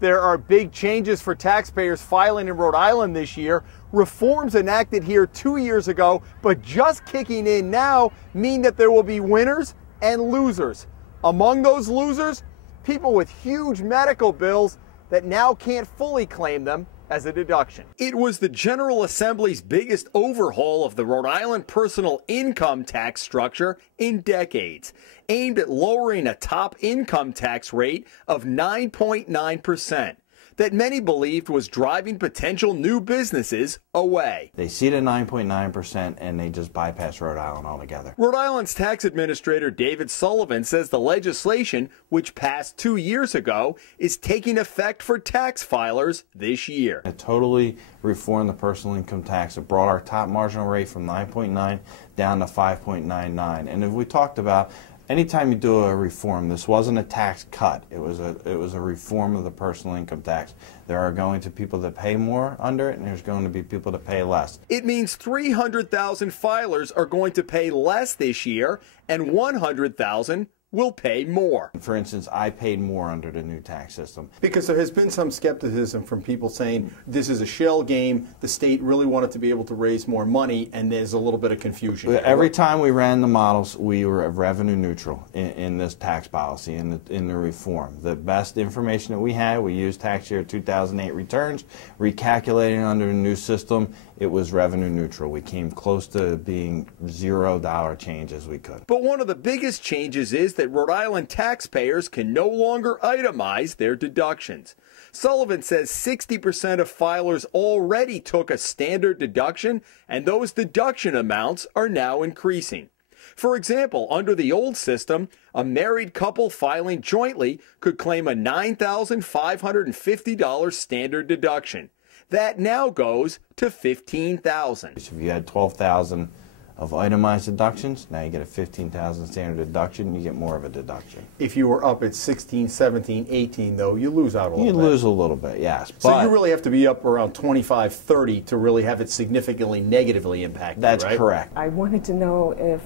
There are big changes for taxpayers filing in Rhode Island this year. Reforms enacted here 2 years ago, but just kicking in now, mean that there will be winners and losers. Among those losers, people with huge medical bills that now can't fully claim them as a deduction. It was the General Assembly's biggest overhaul of the Rhode Island personal income tax structure in decades, aimed at lowering a top income tax rate of 9.9%. That many believed was driving potential new businesses away. They see the 9.9% and they just bypass Rhode Island altogether. Rhode Island's tax administrator David Sullivan says the legislation, which passed 2 years ago, is taking effect for tax filers this year. It totally reformed the personal income tax. It brought our top marginal rate from 9.9 down to 5.99. And as we talked about, anytime you do a reform, this wasn't a tax cut. It was a reform of the personal income tax. There are going to be people that pay more under it, and there's going to be people that pay less. It means 300,000 filers are going to pay less this year, and 100,000 will pay more. For instance, I paid more under the new tax system. Because there has been some skepticism from people saying this is a shell game, the state really wanted to be able to raise more money, and there's a little bit of confusion. Every time we ran the models, we were revenue neutral in this tax policy, in the reform. The best information that we had, we used tax year 2008 returns, recalculating under the new system, it was revenue neutral. We came close to being $0 change as we could. But one of the biggest changes is that Rhode Island taxpayers can no longer itemize their deductions. Sullivan says 60% of filers already took a standard deduction, and those deduction amounts are now increasing. For example, under the old system, a married couple filing jointly could claim a $9,550 standard deduction. That now goes to $15,000. If you had 12,000 of itemized deductions, now you get a 15,000 standard deduction, you get more of a deduction. If you were up at 16, 17, 18, though, you lose out a little bit. You lose a little bit, yes. So you really have to be up around 25, 30 to really have it significantly negatively impacted, That's right? correct. I wanted to know if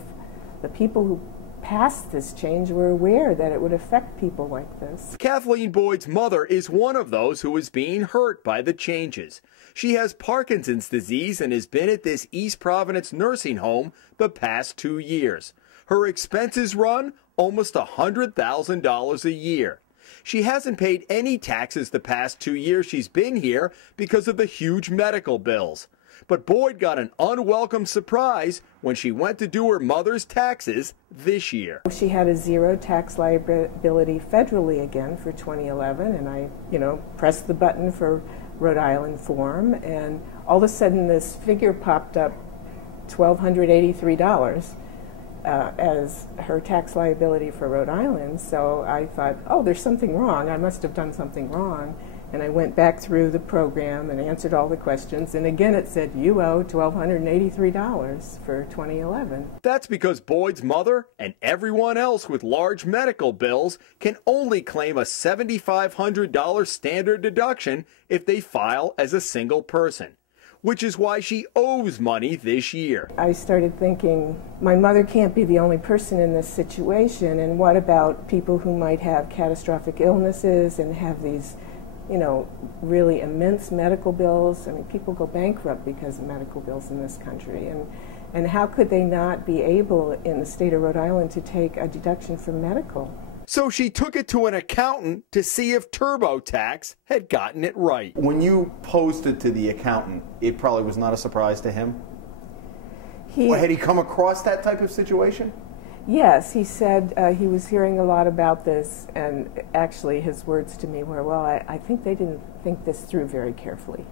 the people who passed this change were aware that it would affect people like this. Kathleen Boyd's mother is one of those who is being hurt by the changes. She has Parkinson's disease and has been at this East Providence nursing home the past 2 years. Her expenses run almost $100,000 a year. She hasn't paid any taxes the past 2 years she's been here because of the huge medical bills. But Boyd got an unwelcome surprise when she went to do her mother's taxes this year. She had a zero tax liability federally again for 2011, and I, pressed the button for Rhode Island form, and all of a sudden this figure popped up, $1,283, as her tax liability for Rhode Island. So I thought, oh, there's something wrong. I must have done something wrong. And I went back through the program and answered all the questions, and again it said, you owe $1,283 for 2011. That's because Boyd's mother and everyone else with large medical bills can only claim a $7,500 standard deduction if they file as a single person, which is why she owes money this year. I started thinking, my mother can't be the only person in this situation, and what about people who might have catastrophic illnesses and have these really immense medical bills? I mean, people go bankrupt because of medical bills in this country. And how could they not be able in the state of Rhode Island to take a deduction for medical? So she took it to an accountant to see if TurboTax had gotten it right. When you posed it to the accountant, it probably was not a surprise to him? Had he come across that type of situation? Yes, he said he was hearing a lot about this, and actually his words to me were, well, I think they didn't think this through very carefully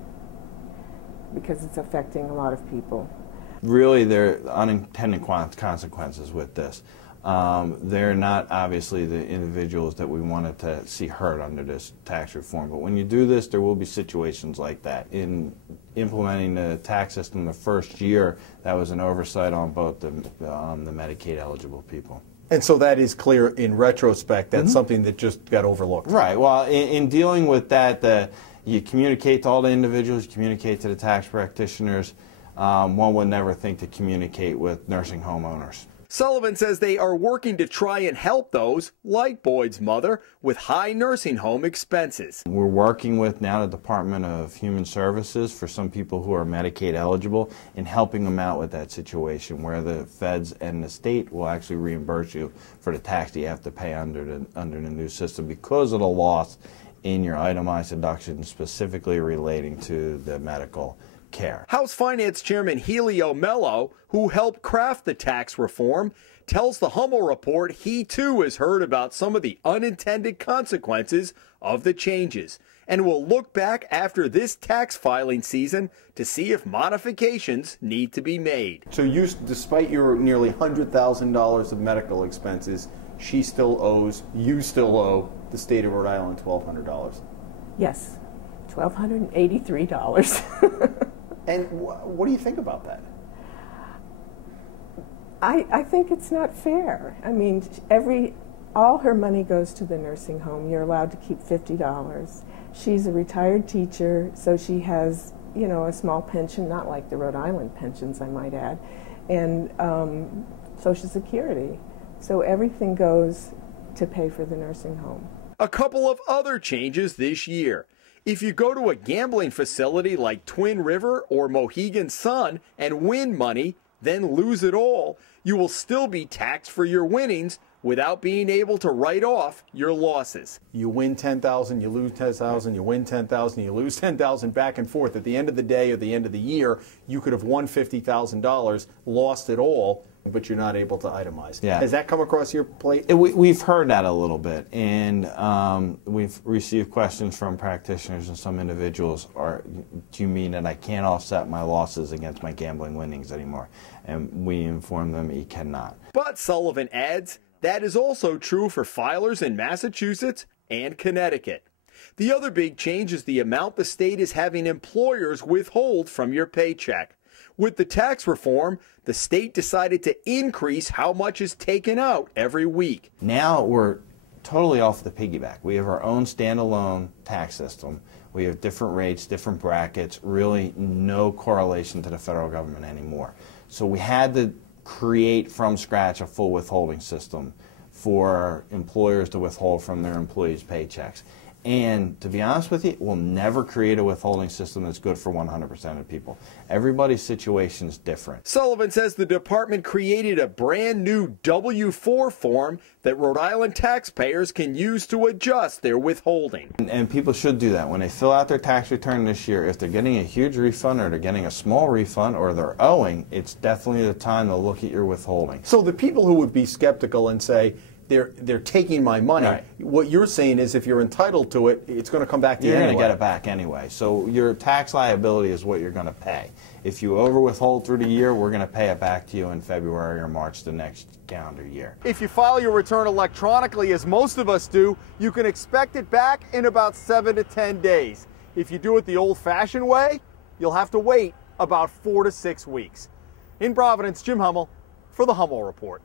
because it's affecting a lot of people. Really, there are unintended consequences with this. They're not obviously the individuals that we wanted to see hurt under this tax reform, but when you do this, there will be situations like that. In implementing the tax system the first year, that was an oversight on both the Medicaid eligible people. And so that is clear in retrospect. That's something that just got overlooked. Right. Well, in dealing with that, you communicate to all the individuals, you communicate to the tax practitioners. One would never think to communicate with nursing home owners. Sullivan says they are working to try and help those, like Boyd's mother, with high nursing home expenses. We're working with now the Department of Human Services for some people who are Medicaid eligible and helping them out with that situation where the feds and the state will actually reimburse you for the tax that you have to pay under the new system because of the loss in your itemized deductions specifically relating to the medical care. House Finance Chairman Helio Mello, who helped craft the tax reform, tells the Hummel report he too has heard about some of the unintended consequences of the changes and will look back after this tax filing season to see if modifications need to be made. So you, despite your nearly $100,000 of medical expenses, you still owe the state of Rhode Island $1,200. Yes, $1,283. And what do you think about that? I think it's not fair. I mean, all her money goes to the nursing home. You're allowed to keep $50. She's a retired teacher, so she has, you know, a small pension, not like the Rhode Island pensions, I might add, and Social Security. So everything goes to pay for the nursing home. A couple of other changes this year. If you go to a gambling facility like Twin River or Mohegan Sun and win money, then lose it all, you will still be taxed for your winnings without being able to write off your losses. You win $10,000, you lose $10,000, you win $10,000, you lose $10,000, back and forth. At the end of the day or the end of the year, you could have won $50,000, lost it all, but you're not able to itemize. Yeah. Has that come across your plate? We've heard that a little bit, and we've received questions from practitioners and some individuals, do you mean that I can't offset my losses against my gambling winnings anymore? And we inform them you cannot. But Sullivan adds, that is also true for filers in Massachusetts and Connecticut. The other big change is the amount the state is having employers withhold from your paycheck. With the tax reform, the state decided to increase how much is taken out every week. Now we're totally off the piggyback. We have our own standalone tax system. We have different rates, different brackets, really no correlation to the federal government anymore. So we had to create from scratch a full withholding system for employers to withhold from their employees' paychecks. And to be honest with you, we'll never create a withholding system that's good for 100% of people. Everybody's situation is different. Sullivan says the department created a brand new W-4 form that Rhode Island taxpayers can use to adjust their withholding. And people should do that. When they fill out their tax return this year, if they're getting a huge refund or they're getting a small refund or they're owing, it's definitely the time to look at your withholding. So the people who would be skeptical and say, they're taking my money. Right. What you're saying is if you're entitled to it, it's going to come back to you You're anyway. going to get it back anyway. So your tax liability is what you're going to pay. If you over-withhold through the year, we're going to pay it back to you in February or March the next calendar year. If you file your return electronically, as most of us do, you can expect it back in about 7 to 10 days. If you do it the old-fashioned way, you'll have to wait about 4 to 6 weeks. In Providence, Jim Hummel for the Hummel Report.